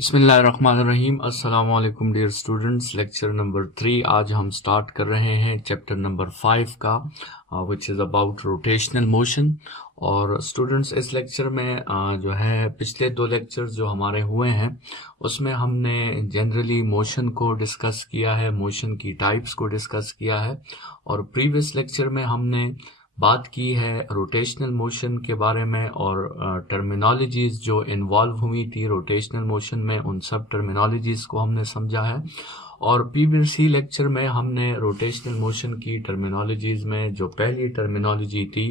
बिस्मिल्लाहिर्रहमानिर्रहीम। अस्सलाम वालेकुम डियर स्टूडेंट्स। लेक्चर नंबर 3 आज हम स्टार्ट कर रहे हैं चैप्टर नंबर 5 का, which is about rotational motion. और स्टूडेंट्स इस लेक्चर में जो है पिछले 2 लेक्चर्स जो हमारे हुए हैं उसमें हमने जनरली मोशन को डिस्कस किया है, मोशन की टाइप्स को डिस्कस किया है। और प्रीवियस लेक्चर में हमने बात की है रोटेशनल मोशन के बारे में और टर्मिनोलॉजीज जो इन्वॉल्व हुई थी रोटेशनल मोशन में, उन सब टर्मिनोलॉजीज को हमने समझा है। और प्रीवियस ही लेक्चर में हमने रोटेशनल मोशन की टर्मिनोलॉजीज में जो पहली टर्मिनोलॉजी थी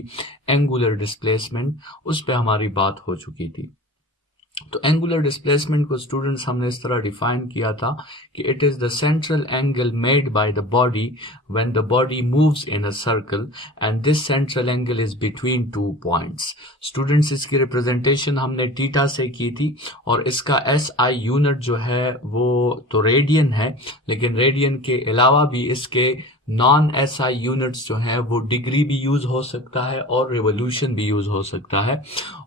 एंगुलर डिस्प्लेसमेंट, उस पर हमारी बात हो चुकी थी। तो एंगुलर डिस्प्लेसमेंट को स्टूडेंट्स हमने इस तरह डिफाइन किया था कि it is the central angle made by the body when the body moves in a circle and this central angle is between 2 points. Students इसकी रिप्रेजेंटेशन हमने थीटा से की थी और इसका एसआई यूनिट जो है वो तो रेडियन है, लेकिन रेडियन के अलावा भी इसके नॉन एसआई यूनिट्स जो हैं वो डिग्री भी यूज हो सकता है और रिवोल्यूशन भी यूज हो सकता है।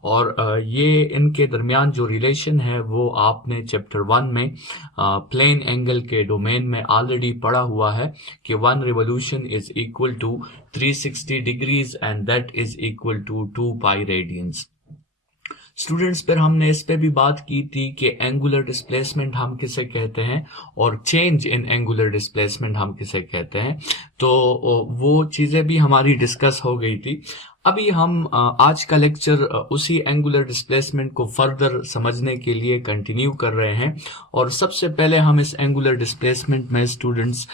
और ये इनके दरमियान जो रिलेशन है वो आपने चैप्टर 1 में प्लेन एंगल के डोमेन में ऑलरेडी पढ़ा हुआ है कि 1 revolution is equal to 360 degrees and that is equal to 2 pi radians. Students फिर हमने इस पे भी बात की थी कि एंगुलर डिस्प्लेसमेंट हम किसे कहते हैं और चेंज इन एंगुलर डिस्प्लेसमेंट हम किसे कहते हैं, तो वो चीजें भी हमारी डिस्कस हो गई थी। अभी हम आज का लेक्चर उसी एंगुलर डिस्प्लेसमेंट को फर्दर समझने के लिए कंटिन्यू कर रहे हैं। और सबसे पहले हम इस एंगुलर डिस्प्लेसमेंट में स्टूडेंट्स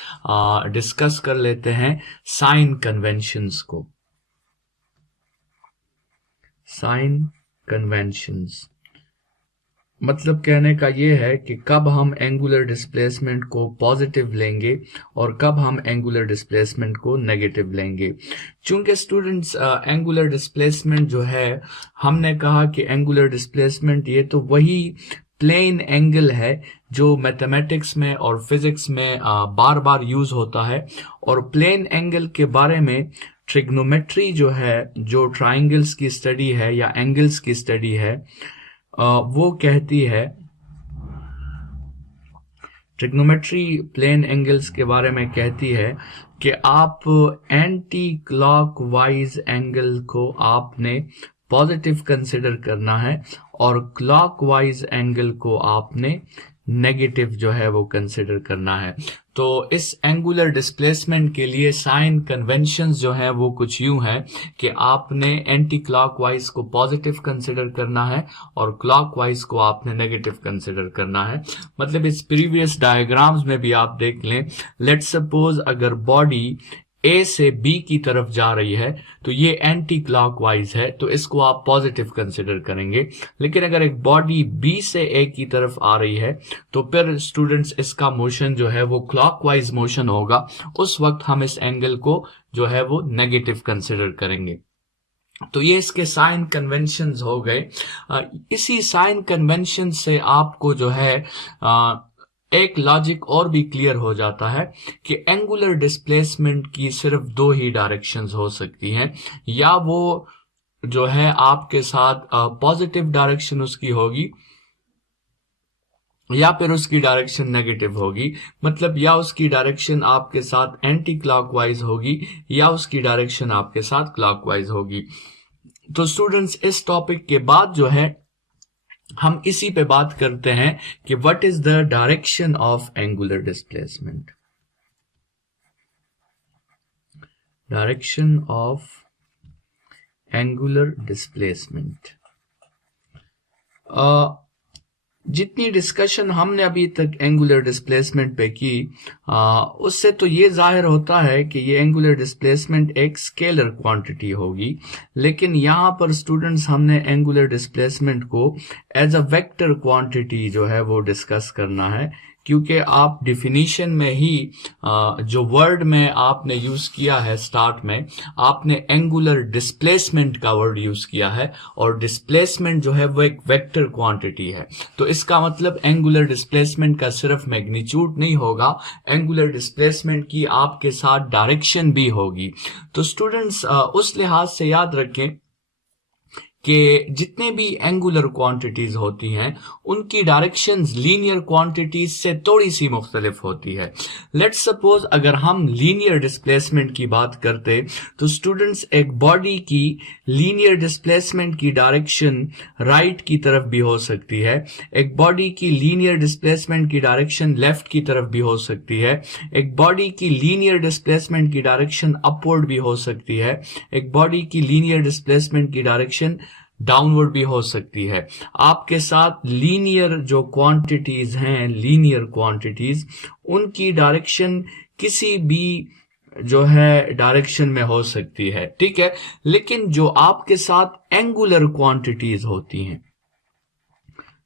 डिस्कस कर लेते हैं साइन कन्वेंशंस को। साइन कन्वेंशंस मतलब कहने का ये है कि कब हम एंगुलर डिस्प्लेसमेंट को पॉजिटिव लेंगे और कब हम एंगुलर डिस्प्लेसमेंट को नेगेटिव लेंगे। चूंकि स्टूडेंट्स एंगुलर डिस्प्लेसमेंट जो है, हमने कहा कि एंगुलर डिस्प्लेसमेंट ये तो वही प्लेन एंगल है जो मैथमेटिक्स में और फिजिक्स में बार बार यूज होता है। और प्लेन एंगल के बारे में ट्रिग्नोमेट्री जो है, जो ट्राइंगल्स की स्टडी है या एंगल्स की स्टडी है, वो कहती है, ट्रिग्नोमेट्री प्लेन एंगल्स के बारे में कहती है कि आप एंटी क्लॉकवाइज एंगल को आपने पॉजिटिव कंसिडर करना है और क्लॉकवाइज एंगल को आपने नेगेटिव जो है वो कंसिडर करना है। तो इस एंगुलर डिस्प्लेसमेंट के लिए साइन कन्वेंशंस जो है वो कुछ यूं है कि आपने एंटी क्लॉकवाइज को पॉजिटिव कंसिडर करना है और क्लॉकवाइज को आपने नेगेटिव कंसिडर करना है। मतलब इस प्रीवियस डायग्राम्स में भी आप देख लें, लेट्स सपोज अगर बॉडी ए से बी की तरफ जा रही है तो ये एंटी क्लॉकवाइज है, तो इसको आप पॉजिटिव कंसिडर करेंगे। लेकिन अगर एक बॉडी बी से ए की तरफ आ रही है तो फिर स्टूडेंट्स इसका मोशन जो है वो क्लॉकवाइज मोशन होगा, उस वक्त हम इस एंगल को जो है वो नेगेटिव कंसिडर करेंगे। तो ये इसके साइन कन्वेंशंस हो गए। इसी साइन कन्वेंशन से आपको जो है एक लॉजिक और भी क्लियर हो जाता है कि एंगुलर डिस्प्लेसमेंट की सिर्फ 2 ही डायरेक्शंस हो सकती हैं, या वो जो है आपके साथ पॉजिटिव डायरेक्शन उसकी होगी या फिर उसकी डायरेक्शन नेगेटिव होगी। मतलब या उसकी डायरेक्शन आपके साथ एंटी क्लॉकवाइज होगी या उसकी डायरेक्शन आपके साथ क्लॉकवाइज होगी। तो स्टूडेंट्स इस टॉपिक के बाद जो है हम इसी पे बात करते हैं कि what is the direction of angular displacement. Direction of angular displacement, जितनी डिस्कशन हमने अभी तक एंगुलर डिस्प्लेसमेंट पे की, उससे तो ये जाहिर होता है कि ये एंगुलर डिस्प्लेसमेंट एक स्केलर क्वांटिटी होगी। लेकिन यहाँ पर स्टूडेंट्स हमने एंगुलर डिस्प्लेसमेंट को एज अ वेक्टर क्वांटिटी जो है वो डिस्कस करना है, क्योंकि आप डिफिनीशन में ही जो वर्ड में आपने यूज किया है, स्टार्ट में आपने एंगुलर डिस्प्लेसमेंट का वर्ड यूज किया है और डिस्प्लेसमेंट जो है वो एक वेक्टर क्वांटिटी है। तो इसका मतलब एंगुलर डिस्प्लेसमेंट का सिर्फ मैग्नीट्यूड नहीं होगा, एंगुलर डिस्प्लेसमेंट की आपके साथ डायरेक्शन भी होगी। तो स्टूडेंट्स उस लिहाज से याद रखें कि जितने भी एंगुलर क्वांटिटीज होती हैं उनकी डायरेक्शंस लीनियर क्वांटिटीज से थोड़ी सी मुख्तलिफ होती है। लेट्स सपोज अगर हम लीनियर डिस्प्लेसमेंट की बात करते तो स्टूडेंट्स एक बॉडी की लीनियर डिस्प्लेसमेंट की डायरेक्शन राइट की तरफ भी हो सकती है, एक बॉडी की लीनियर डिस्प्लेसमेंट की डायरेक्शन लेफ्ट की तरफ भी हो सकती है, एक बॉडी की लीनियर डिस्प्लेसमेंट की डायरेक्शन अपवर्ड भी हो सकती है, एक बॉडी की लीनियर डिस्प्लेसमेंट की डायरेक्शन डाउनवर्ड भी हो सकती है। आपके साथ लीनियर जो क्वांटिटीज हैं, लीनियर क्वांटिटीज, उनकी डायरेक्शन किसी भी जो है डायरेक्शन में हो सकती है, ठीक है। लेकिन जो आपके साथ एंगुलर क्वांटिटीज होती हैं,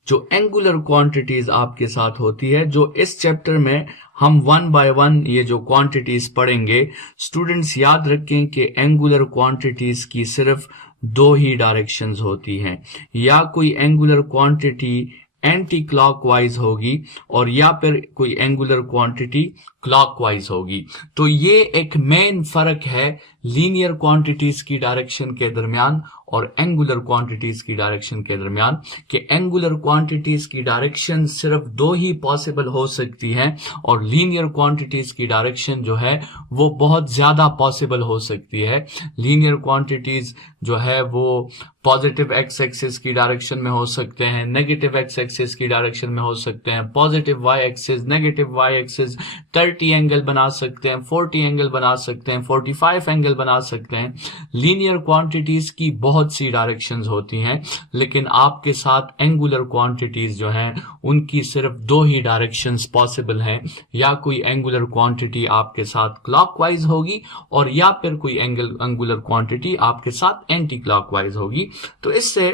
जो एंगुलर क्वांटिटीज आपके साथ होती है, जो इस चैप्टर में हम 1 बाय 1 ये जो क्वांटिटीज पढ़ेंगे, स्टूडेंट्स याद रखें कि एंगुलर क्वांटिटीज की सिर्फ दो ही डायरेक्शंस होती हैं, या कोई एंगुलर क्वांटिटी एंटी क्लॉकवाइज होगी और या फिर कोई एंगुलर क्वांटिटी क्लॉकवाइज होगी। तो ये एक मेन फर्क है लीनियर क्वांटिटीज की डायरेक्शन के दरमियान और एंगुलर क्वांटिटीज की डायरेक्शन के दरमियान, कि एंगुलर क्वांटिटीज की डायरेक्शन सिर्फ दो ही पॉसिबल हो सकती हैं और लीनियर क्वांटिटीज की डायरेक्शन जो है वो बहुत ज्यादा पॉसिबल हो सकती है। लीनियर क्वांटिटीज जो है वो पॉजिटिव एक्स एक्सिस की डायरेक्शन में हो सकते हैं, नेगेटिव एक्स एक्सिस की डायरेक्शन में हो सकते हैं, positive y axis, negative y axis, 30 angle बना सकते हैं, 40 एंगल बना सकते हैं, 45 एंगल बना सकते हैं। लीनियर क्वांटिटीज की बहुत सी डायरेक्शंस होती हैं, लेकिन आपके साथ एंगुलर क्वांटिटीज जो हैं उनकी सिर्फ दो ही डायरेक्शंस पॉसिबल हैं, या कोई एंगुलर क्वांटिटी आपके साथ क्लॉकवाइज होगी और या फिर कोई एंगुलर क्वांटिटी आपके साथ एंटी क्लॉकवाइज होगी। तो इससे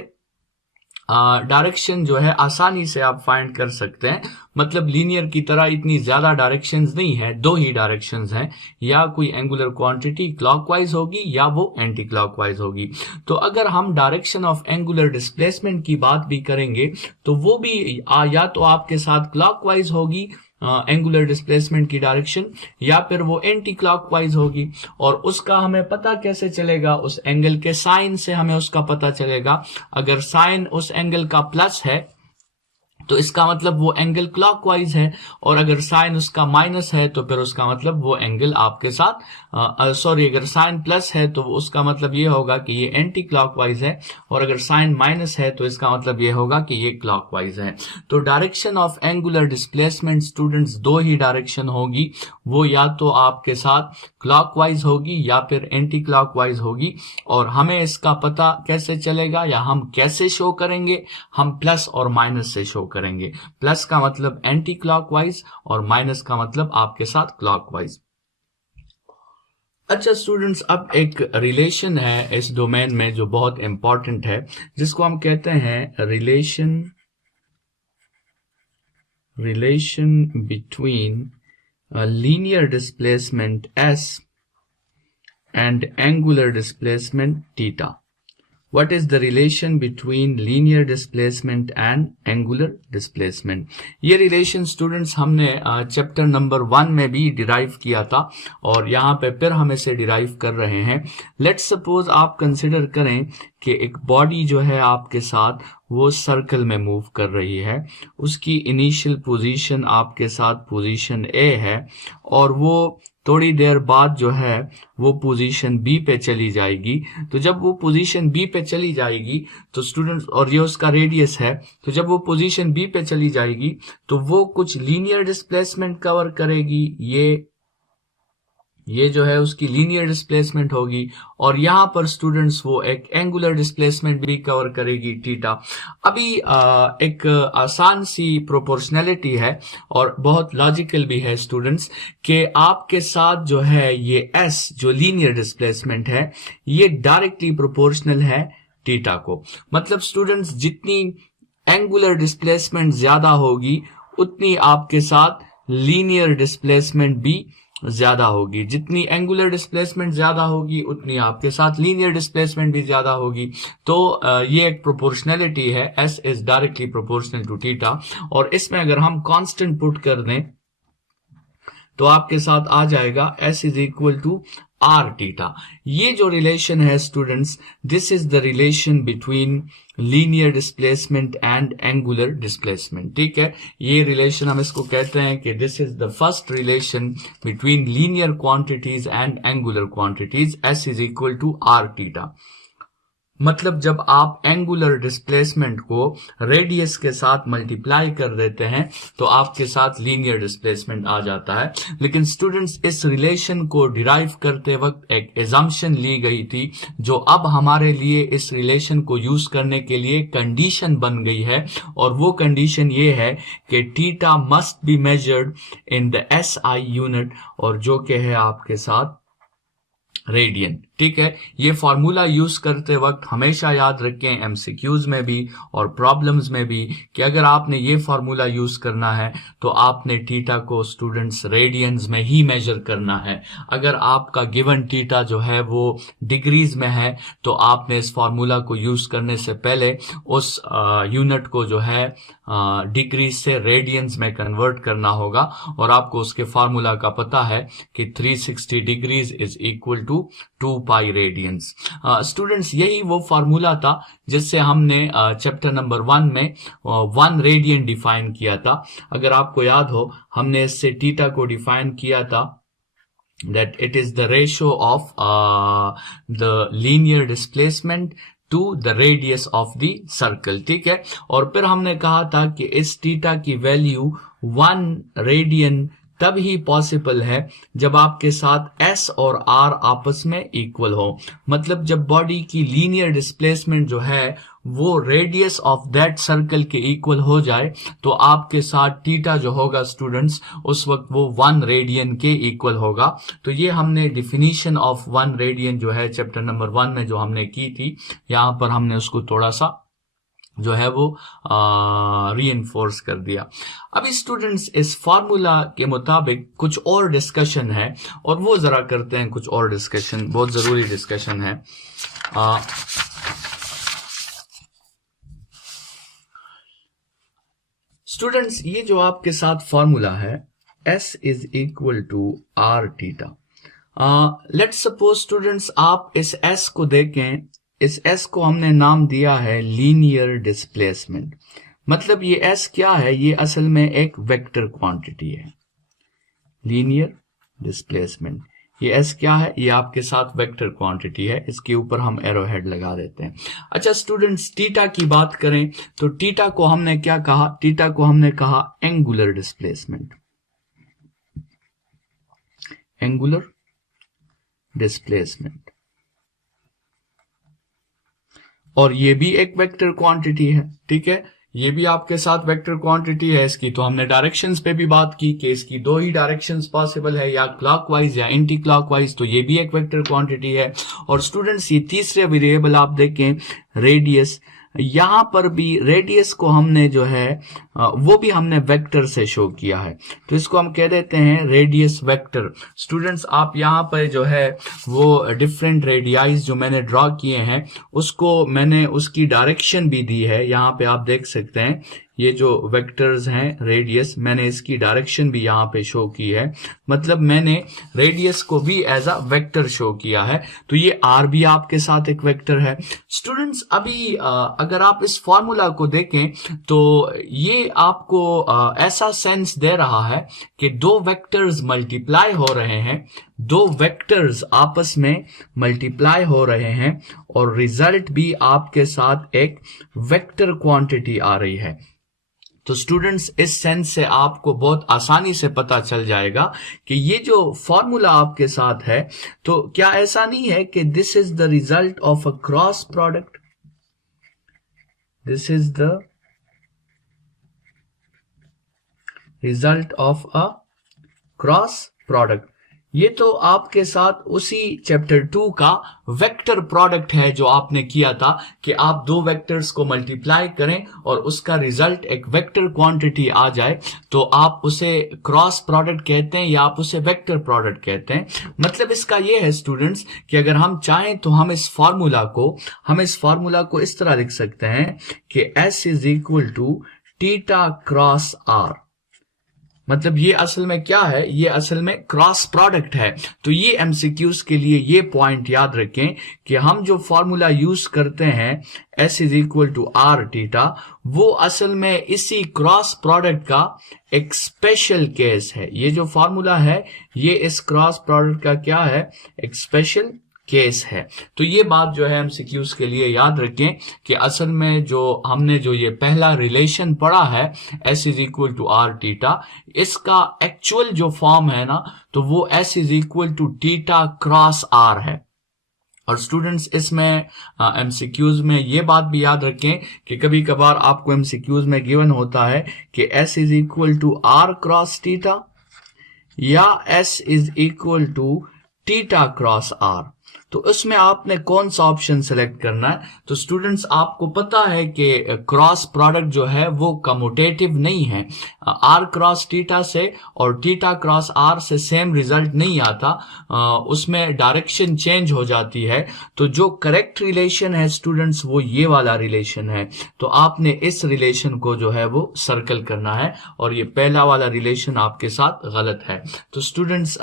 डायरेक्शन जो है आसानी से आप फाइंड कर सकते हैं। मतलब लीनियर की तरह इतनी ज्यादा डायरेक्शंस नहीं है, दो ही डायरेक्शंस हैं, या कोई एंगुलर क्वांटिटी क्लॉकवाइज होगी या वो एंटी क्लॉकवाइज होगी। तो अगर हम डायरेक्शन ऑफ एंगुलर डिस्प्लेसमेंट की बात भी करेंगे तो वो भी या तो आपके साथ क्लॉकवाइज होगी एंगुलर डिस्प्लेसमेंट की डायरेक्शन, या फिर वो एंटी क्लॉकवाइज होगी। और उसका हमें पता कैसे चलेगा? उस एंगल के साइन से हमें उसका पता चलेगा। अगर साइन उस एंगल का प्लस है तो इसका मतलब वो एंगल क्लॉकवाइज है, और अगर साइन उसका माइनस है तो फिर उसका मतलब वो एंगल आपके साथ अगर साइन प्लस है तो उसका मतलब ये होगा कि ये एंटी क्लॉकवाइज है, और अगर साइन माइनस है तो इसका मतलब ये होगा कि ये क्लॉकवाइज है। तो direction of angular displacement students दो ही डायरेक्शन होगी, वो या तो आपके साथ क्लॉकवाइज होगी या फिर एंटी क्लॉकवाइज होगी। और हमें इसका पता कैसे चलेगा या हम कैसे शो करेंगे? हम प्लस और माइनस से शो करेंगे। प्लस का मतलब एंटी क्लॉकवाइज और माइनस का मतलब आपके साथ क्लॉकवाइज। अच्छा स्टूडेंट्स, अब एक रिलेशन है इस डोमेन में जो बहुत इंपॉर्टेंट है, जिसको हम कहते हैं relation between linear displacement s and angular displacement theta. What is the relation between linear displacement and angular displacement? ये रिलेशन स्टूडेंट्स हमने चैप्टर नंबर 1 में भी डिराइव किया था और यहाँ पे फिर हम इसे डिराइव कर रहे हैं। लेट्स सपोज आप कंसिडर करें कि एक बॉडी जो है आपके साथ वो सर्कल में मूव कर रही है, उसकी इनिशियल पोजीशन आपके साथ पोजीशन A है, और वो थोड़ी देर बाद जो है वो पोजीशन बी पे चली जाएगी। तो जब वो पोजीशन बी पे चली जाएगी तो स्टूडेंट्स, और ये उसका रेडियस है, तो जब वो पोजीशन बी पे चली जाएगी तो वो कुछ लीनियर डिस्प्लेसमेंट कवर करेगी, ये जो है उसकी लीनियर डिस्प्लेसमेंट होगी, और यहाँ पर स्टूडेंट्स वो एक एंगुलर डिस्प्लेसमेंट भी कवर करेगी थीटा। अभी एक आसान सी प्रोपोर्शनैलिटी है और बहुत लॉजिकल भी है स्टूडेंट्स, कि आपके साथ जो है ये s जो लीनियर डिस्प्लेसमेंट है ये डायरेक्टली प्रोपोर्शनल है थीटा को। मतलब स्टूडेंट्स जितनी एंगुलर डिस्प्लेसमेंट ज्यादा होगी उतनी आपके साथ लीनियर डिस्प्लेसमेंट भी ज्यादा होगी, जितनी एंगुलर डिस्प्लेसमेंट ज्यादा होगी उतनी आपके साथ लीनियर डिस्प्लेसमेंट भी ज्यादा होगी। तो ये एक प्रोपोर्शनैलिटी है, s is directly proportional to theta. और इसमें अगर हम कांस्टेंट पुट कर दें तो आपके साथ आ जाएगा s is equal to r theta. ये जो रिलेशन है students, this is the relation between linear displacement and angular displacement. ठीक है, ये रिलेशन हम इसको कहते हैं कि this is the first relation between linear quantities and angular quantities, s is equal to r theta. मतलब जब आप एंगुलर डिस्प्लेसमेंट को रेडियस के साथ मल्टीप्लाई कर देते हैं तो आपके साथ लीनियर डिस्प्लेसमेंट आ जाता है। लेकिन स्टूडेंट्स, इस रिलेशन को डिराइव करते वक्त एक एजम्पशन ली गई थी जो अब हमारे लिए इस रिलेशन को यूज करने के लिए कंडीशन बन गई है, और वो कंडीशन ये है कि theta must be measured in the SI unit, और जो कि है आपके साथ रेडियन। ठीक है, ये फॉर्मूला यूज करते वक्त हमेशा याद रखें एमसीक्यूज में भी और प्रॉब्लम्स में भी कि अगर आपने ये फॉर्मूला यूज करना है तो आपने थीटा को स्टूडेंट्स रेडियंस में ही मेजर करना है। अगर आपका गिवन थीटा जो है वो डिग्रीज में है तो आपने इस फॉर्मूला को यूज करने से पहले उस यूनिट को जो है डिग्रीज से रेडियंस में कन्वर्ट करना होगा, और आपको उसके फॉर्मूला का पता है कि 360 degrees is equal to 2 pi radians. Students, यही वो फॉर्मूला था जिससे हमने चैप्टर नंबर 1 में 1 रेडियन डिफाइन किया था। अगर आपको याद हो, हमने इससे थीटा को डिफाइन किया था that it is the ratio of the linear displacement to the radius of the circle। ठीक है, और फिर हमने कहा था कि इस थीटा की वैल्यू 1 रेडियन तब ही पॉसिबल है जब आपके साथ S और R आपस में इक्वल हो। मतलब जब बॉडी की लीनियर डिस्प्लेसमेंट जो है वो रेडियस ऑफ दैट सर्कल के इक्वल हो जाए तो आपके साथ थीटा जो होगा स्टूडेंट्स उस वक्त वो 1 रेडियन के इक्वल होगा। तो ये हमने डिफिनीशन ऑफ 1 रेडियन जो है चैप्टर नंबर 1 में जो हमने की थी, यहाँ पर हमने उसको थोड़ा सा जो है वो रीइंफोर्स कर दिया। अभी स्टूडेंट्स, इस फार्मूला के मुताबिक कुछ और डिस्कशन है, और वो जरा करते हैं। कुछ और डिस्कशन, बहुत जरूरी डिस्कशन है। स्टूडेंट्स, ये जो आपके साथ फॉर्मूला है S is equal to r theta. Let's suppose students, आप इस S को देखें, इस S को हमने नाम दिया है लीनियर डिस्प्लेसमेंट। मतलब ये S क्या है? ये असल में एक वेक्टर क्वांटिटी है, लीनियर डिस्प्लेसमेंट। ये S क्या है? ये आपके साथ वेक्टर क्वांटिटी है। इसके ऊपर हम एरो हेड लगा देते हैं। अच्छा स्टूडेंट्स, थीटा की बात करें तो थीटा को हमने क्या कहा? थीटा को हमने कहा एंगुलर डिस्प्लेसमेंट, एंगुलर डिस्प्लेसमेंट, और ये भी एक वेक्टर क्वांटिटी है। ठीक है, ये भी आपके साथ वेक्टर क्वांटिटी है। इसकी तो हमने डायरेक्शंस पे भी बात की कि इसकी 2 ही डायरेक्शंस पॉसिबल है, या क्लॉकवाइज या एंटी क्लॉकवाइज, तो ये भी एक वेक्टर क्वांटिटी है। और स्टूडेंट्स, ये तीसरे वेरिएबल आप देखें रेडियस, यहां पर भी रेडियस को हमने जो है वो भी हमने वेक्टर से शो किया है, तो इसको हम कह देते हैं रेडियस वेक्टर। स्टूडेंट्स, आप यहां पर जो है वो डिफरेंट रेडियाइज जो मैंने ड्रॉ किए हैं उसको मैंने उसकी डायरेक्शन भी दी है। यहां पे आप देख सकते हैं ये जो वेक्टर्स हैं रेडियस, मैंने इसकी डायरेक्शन भी यहाँ पे शो की है। मतलब मैंने रेडियस को भी एज अ वेक्टर शो किया है। तो ये आर भी आपके साथ एक वेक्टर है। स्टूडेंट्स, अभी अगर आप इस फॉर्मूला को देखें तो ये आपको ऐसा सेंस दे रहा है कि 2 वेक्टर्स मल्टीप्लाई हो रहे हैं, 2 वेक्टर्स आपस में मल्टीप्लाई हो रहे हैं, और रिजल्ट भी आपके साथ एक वेक्टर क्वांटिटी आ रही है। तो स्टूडेंट्स, इस सेंस से आपको बहुत आसानी से पता चल जाएगा कि ये जो फॉर्मूला आपके साथ है, तो क्या ऐसा नहीं है कि this is the result of a cross product, this is the result of a cross product. ये तो आपके साथ उसी चैप्टर 2 का वेक्टर प्रोडक्ट है जो आपने किया था कि आप 2 वेक्टर्स को मल्टीप्लाई करें और उसका रिजल्ट एक वेक्टर क्वांटिटी आ जाए, तो आप उसे क्रॉस प्रोडक्ट कहते हैं या आप उसे वेक्टर प्रोडक्ट कहते हैं। मतलब इसका ये है स्टूडेंट्स कि अगर हम चाहें तो हम इस फॉर्मूला को इस तरह लिख सकते हैं कि S is equal to theta cross R। मतलब ये असल में क्या है, ये असल में क्रॉस प्रोडक्ट है। तो ये एमसीक्यूज के लिए ये पॉइंट याद रखें कि हम जो फॉर्मूला यूज करते हैं S is equal to r theta, वो असल में इसी क्रॉस प्रोडक्ट का एक स्पेशल केस है। ये जो फॉर्मूला है ये इस क्रॉस प्रोडक्ट का क्या है, एक स्पेशल केस है। तो ये बात जो है एमसीक्यूज के लिए याद रखें कि असल में जो हमने जो ये पहला रिलेशन पढ़ा है S is equal to r theta, इसका एक्चुअल जो फॉर्म है ना, तो वो S is equal to theta cross r है। और स्टूडेंट्स इसमें एमसीक्यूज में ये बात भी याद रखें कि कभी कभार आपको एमसीक्यूज में गिवन होता है कि S is equal to r cross theta या S is equal to theta cross r. तो इसमें आपने कौन सा ऑप्शन सेलेक्ट करना है। तो स्टूडेंट्स आपको पता है कि क्रॉस प्रोडक्ट जो है वो कम्यूटेटिव नहीं है। आर क्रॉस थीटा से और थीटा क्रॉस आर से सेम रिजल्ट नहीं आता, उसमें डायरेक्शन चेंज हो जाती है। तो जो करेक्ट रिलेशन है स्टूडेंट्स वो ये वाला रिलेशन है। तो आपने इस रिलेशन को जो है वो सर्कल करना है और ये पहला वाला रिलेशन आपके साथ गलत है। तो स्टूडेंट्स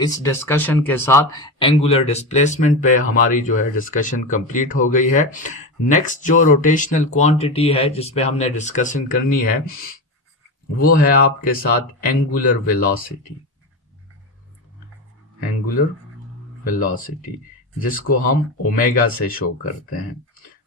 इस डिस्कशन के साथ एंगुलर डिस्प्लेसमेंट पे हमारी जो है डिस्कशन कंप्लीट हो गई है। नेक्स्ट जो रोटेशनल क्वांटिटी है जिसपे हमने डिस्कशन करनी है वो है आपके साथ एंगुलर वेलोसिटी। एंगुलर वेलोसिटी जिसको हम ओमेगा से शो करते हैं।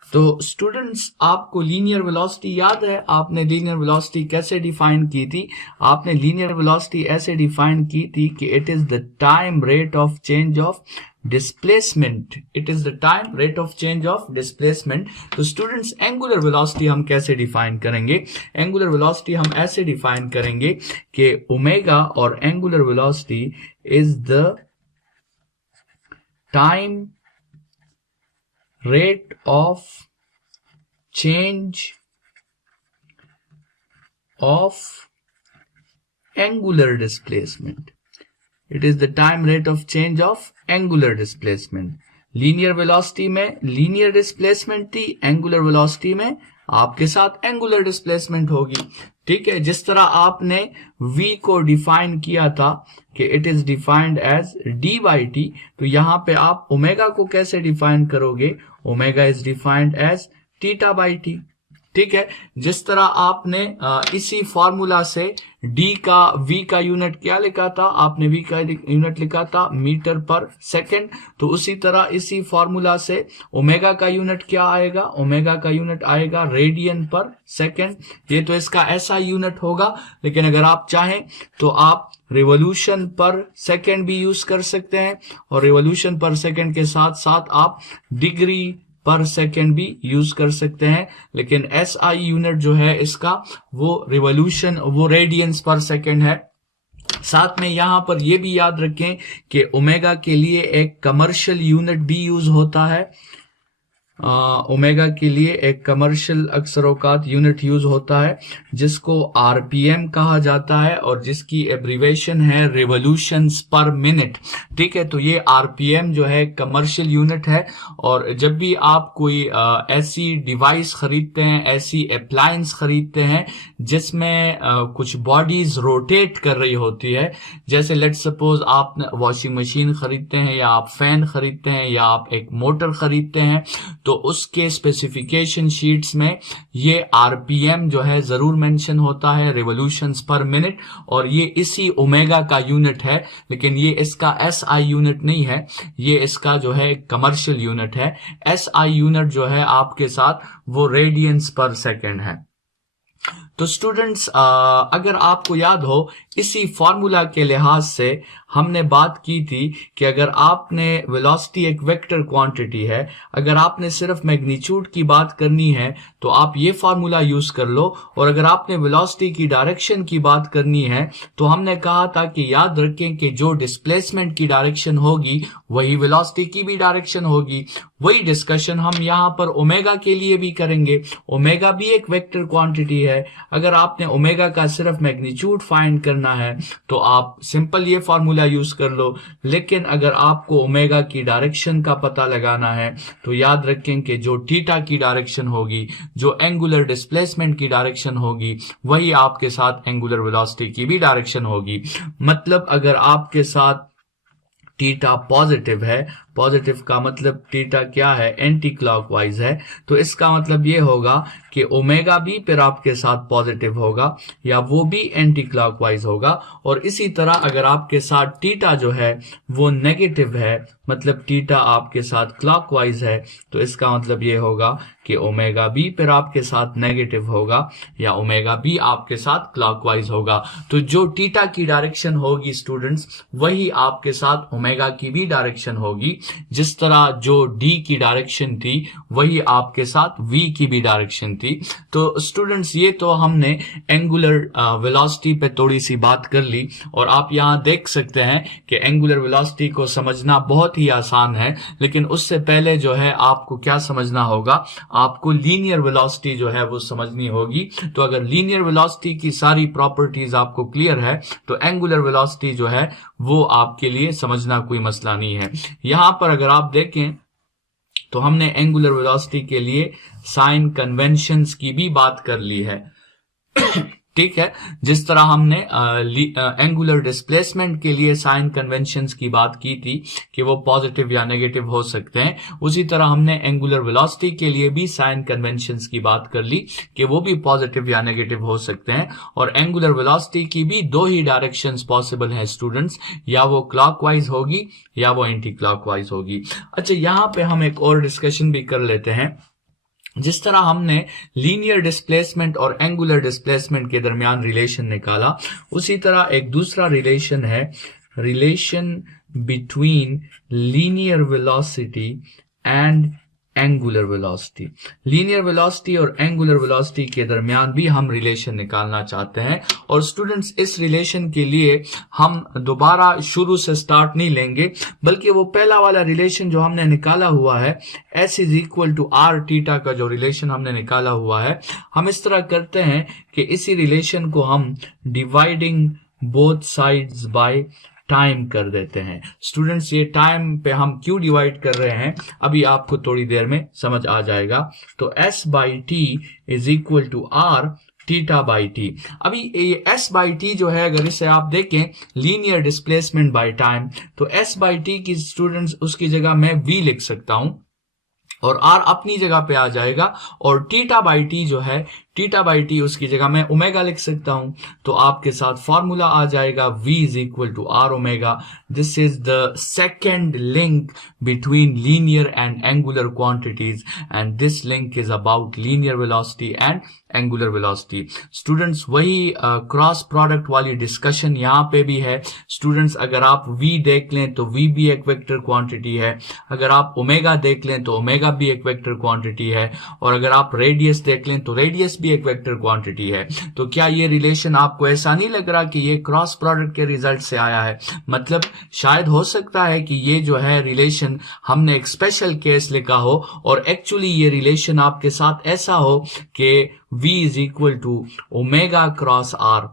तो स्टूडेंट्स आपको लीनियर वेलोसिटी याद है, आपने लीनियर वेलोसिटी कैसे डिफाइन की थी। आपने लीनियर वेलोसिटी ऐसे डिफाइन की थी कि it is the time rate of change of displacement. It is the time rate of change of displacement. तो स्टूडेंट्स एंगुलर वेलोसिटी हम कैसे डिफाइन करेंगे। एंगुलर वेलोसिटी हम ऐसे डिफाइन करेंगे कि ओमेगा और angular velocity is the time rate of change of angular displacement. It is the time rate of change of angular displacement. Linear velocity में linear displacement थी, एंगुलर वेलोसिटी में आपके साथ एंगुलर डिस्प्लेसमेंट होगी। ठीक है, जिस तरह आपने v को डिफाइन किया था कि it is defined as d by t, तो यहां पे आप ओमेगा को कैसे डिफाइन करोगे। Omega is defined as theta by t. ठीक है, जिस तरह आपने इसी फॉर्मूला से d का v का यूनिट क्या लिखा था, आपने v का यूनिट लिखा था मीटर पर सेकंड। तो उसी तरह इसी फॉर्मूला से ओमेगा का यूनिट क्या आएगा, ओमेगा का यूनिट आएगा रेडियन पर सेकंड। ये तो इसका ऐसा यूनिट होगा, लेकिन अगर आप चाहें तो आप रिवॉल्यूशन पर सेकंड भी यूज कर सकते हैं और रिवॉल्यूशन पर सेकंड के साथ साथ आप डिग्री पर सेकेंड भी यूज कर सकते हैं। लेकिन SI यूनिट जो है इसका वो रिवॉल्यूशन, वो रेडियंस पर सेकेंड है। साथ में यहां पर ये भी याद रखें कि ओमेगा के लिए एक कमर्शियल यूनिट भी यूज होता है। ओमेगा के लिए एक कमर्शियल अक्सर औकात यूनिट यूज होता है जिसको RPM कहा जाता है और जिसकी एब्रीवेशन है रिवॉल्यूशंस पर मिनट। ठीक है, तो ये RPM जो है कमर्शियल यूनिट है। और जब भी आप कोई ऐसी डिवाइस खरीदते हैं, ऐसी अप्लायंस खरीदते हैं जिसमें कुछ बॉडीज रोटेट कर रही होती है, जैसे लेट सपोज आप वॉशिंग मशीन खरीदते हैं या आप फैन खरीदते हैं या आप एक मोटर खरीदते हैं, तो उसके स्पेसिफिकेशन शीट्स में ये RPM जो है जरूर मेंशन होता है, रिवॉल्यूशंस पर मिनट, और ये इसी ओमेगा का यूनिट है। लेकिन ये इसका SI यूनिट नहीं है, ये इसका जो है कमर्शियल यूनिट है। SI यूनिट जो है आपके साथ वो रेडियंस पर सेकंड है। तो स्टूडेंट्स अगर आपको याद हो, इसी फॉर्मूला के लिहाज से हमने बात की थी कि अगर आपने वेलोसिटी एक वेक्टर क्वांटिटी है, अगर आपने सिर्फ मैग्नीट्यूड की बात करनी है तो आप ये फॉर्मूला यूज कर लो, और अगर आपने वेलोसिटी की डायरेक्शन की बात करनी है तो हमने कहा था कि याद रखें कि जो डिस्प्लेसमेंट की डायरेक्शन होगी वही वेलोसिटी की भी डायरेक्शन होगी। वही डिस्कशन हम यहाँ पर ओमेगा के लिए भी करेंगे। ओमेगा भी एक वेक्टर क्वांटिटी है। अगर आपने ओमेगा का सिर्फ मैग्नीट्यूड फाइंड करना है तो आप सिंपल ये फॉर्मूला फार्मूला यूज कर लो। लेकिन अगर आपको ओमेगा की डायरेक्शन का पता लगाना है तो याद रखें कि जो थीटा की डायरेक्शन होगी, जो एंगुलर डिस्प्लेसमेंट की डायरेक्शन होगी, वही आपके साथ एंगुलर वेलोसिटी की भी डायरेक्शन होगी। मतलब अगर आपके साथ थीटा पॉजिटिव है, पॉजिटिव का मतलब थीटा क्या है, एंटी क्लॉकवाइज है, तो इसका मतलब ये होगा कि ओमेगा भी फिर आपके साथ पॉजिटिव होगा या वो भी एंटी क्लॉकवाइज होगा। और इसी तरह अगर आपके साथ थीटा जो है वो नेगेटिव है, मतलब थीटा आपके साथ क्लॉकवाइज है, तो इसका मतलब ये होगा कि ओमेगा भी फिर आपके साथ नेगेटिव होगा या ओमेगा भी आपके साथ क्लॉकवाइज होगा। तो जो थीटा की डायरेक्शन होगी स्टूडेंट्स, वही आपके साथ ओमेगा की भी डायरेक्शन होगी। जिस तरह जो डी की डायरेक्शन थी वही आपके साथ वी की भी डायरेक्शन थी। तो स्टूडेंट्स ये तो हमने एंगुलर वेलोसिटी पे थोड़ी सी बात कर ली, और आप यहाँ देख सकते हैं कि एंगुलर वेलोसिटी को समझना बहुत ही आसान है, लेकिन उससे पहले जो है आपको क्या समझना होगा, आपको लीनियर वेलोसिटी जो है वो समझनी होगी। तो अगर लीनियर वेलोसिटी की सारी प्रॉपर्टीज आपको क्लियर है तो एंगुलर वेलोसिटी जो है वो आपके लिए समझना कोई मसला नहीं है। यहां पर अगर आप देखें तो हमने एंगुलर वेलोसिटी के लिए साइन कन्वेंशंस की भी बात कर ली है। ठीक है, जिस तरह हमने एंगुलर डिस्प्लेसमेंट के लिए साइन कन्वेंशंस की बात की थी कि वो पॉजिटिव या नेगेटिव हो सकते हैं, उसी तरह हमने एंगुलर वेलोसिटी के लिए भी साइन कन्वेंशंस की बात कर ली कि वो भी पॉजिटिव या नेगेटिव हो सकते हैं। और एंगुलर वेलोसिटी की भी दो ही डायरेक्शंस पॉसिबल हैं स्टूडेंट्स, या वो क्लॉकवाइज होगी या वो एंटी क्लॉकवाइज होगी। अच्छा, यहां पे हम एक और डिस्कशन भी कर लेते हैं। जिस तरह हमने लीनियर डिस्प्लेसमेंट और एंगुलर डिस्प्लेसमेंट के दरमियान रिलेशन निकाला, उसी तरह एक दूसरा रिलेशन है, relation between linear velocity and angular velocity. Linear velocity और एंगुलर वेलोसिटी के दरमियान भी हम रिलेशन निकालना चाहते हैं। और स्टूडेंट्स इस रिलेशन के लिए हम दोबारा शुरू से स्टार्ट नहीं लेंगे, बल्कि वो पहला वाला रिलेशन जो हमने निकाला हुआ है, S is equal to r theta का जो रिलेशन हमने निकाला हुआ है, हम इस तरह करते हैं कि इसी रिलेशन को हम dividing both sides by time कर देते हैं। स्टूडेंट्स ये टाइम पे हम क्यों डिवाइड कर रहे हैं अभी आपको थोड़ी देर में समझ आ जाएगा। तो S by t is equal to r theta by t. अभी ये S बाई टी जो है, अगर इसे आप देखें लीनियर डिस्प्लेसमेंट बाई टाइम, तो S बाई टी की स्टूडेंट्स उसकी जगह मैं V लिख सकता हूं और R अपनी जगह पे आ जाएगा, और थीटा बाई टी जो है, थीटा बाई टी उसकी जगह मैं ओमेगा लिख सकता हूं। तो आपके साथ फॉर्मूला आ जाएगा V is equal to r omega. This is the second link between linear and angular quantities, and this link is about linear velocity and angular velocity. Students वही क्रॉस प्रोडक्ट वाली डिस्कशन यहाँ पे भी है। Students अगर आप V देख लें तो V भी एक वेक्टर क्वांटिटी है, अगर आप ओमेगा देख लें तो ओमेगा भी एक वेक्टर क्वांटिटी है, और अगर आप रेडियस देख लें तो रेडियस भी एक वेक्टर क्वांटिटी है। तो क्या ये रिलेशन आपको ऐसा नहीं लग रहा कि ये क्रॉस प्रोडक्ट के रिजल्ट से आया है? मतलब शायद हो सकता है कि ये जो है रिलेशन हमने एक स्पेशल केस लिखा हो, और एक्चुअली ये रिलेशन आपके साथ ऐसा हो कि V is equal to omega cross r.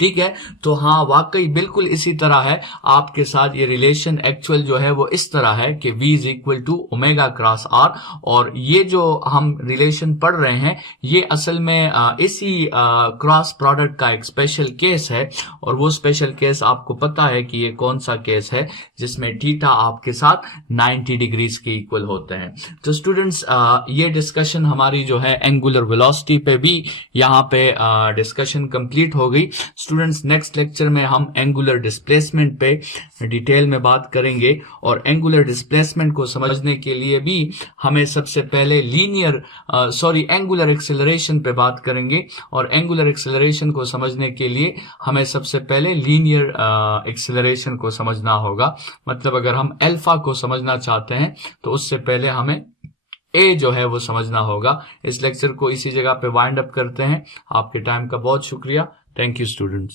ठीक है, तो हाँ वाकई बिल्कुल इसी तरह है आपके साथ ये रिलेशन। एक्चुअल जो है वो इस तरह है कि V is equal to omega cross r, और ये जो हम रिलेशन पढ़ रहे हैं ये असल में इसी क्रॉस प्रोडक्ट का एक स्पेशल केस है। और वो स्पेशल केस आपको पता है कि ये कौन सा केस है, जिसमें थीटा आपके साथ 90 डिग्रीज के इक्वल होते हैं। तो स्टूडेंट्स ये डिस्कशन हमारी जो है एंगुलर वेलोसिटी पे भी यहाँ पे डिस्कशन कंप्लीट हो गई। स्टूडेंट्स नेक्स्ट लेक्चर में हम एंगुलर डिस्प्लेसमेंट पे डिटेल में बात करेंगे, और एंगुलर डिस्प्लेसमेंट को समझने के लिए भी हमें सबसे पहले एंगुलर एक्सेलरेशन पे बात करेंगे, और एंगुलर एक्सेलरेशन को समझने के लिए हमें सबसे पहले लीनियर एक्सेलरेशन को समझना होगा। मतलब अगर हम अल्फा को समझना चाहते हैं तो उससे पहले हमें ए जो है वो समझना होगा। इस लेक्चर को इसी जगह पे वाइंड अप करते हैं। आपके टाइम का बहुत शुक्रिया। Thank you, students.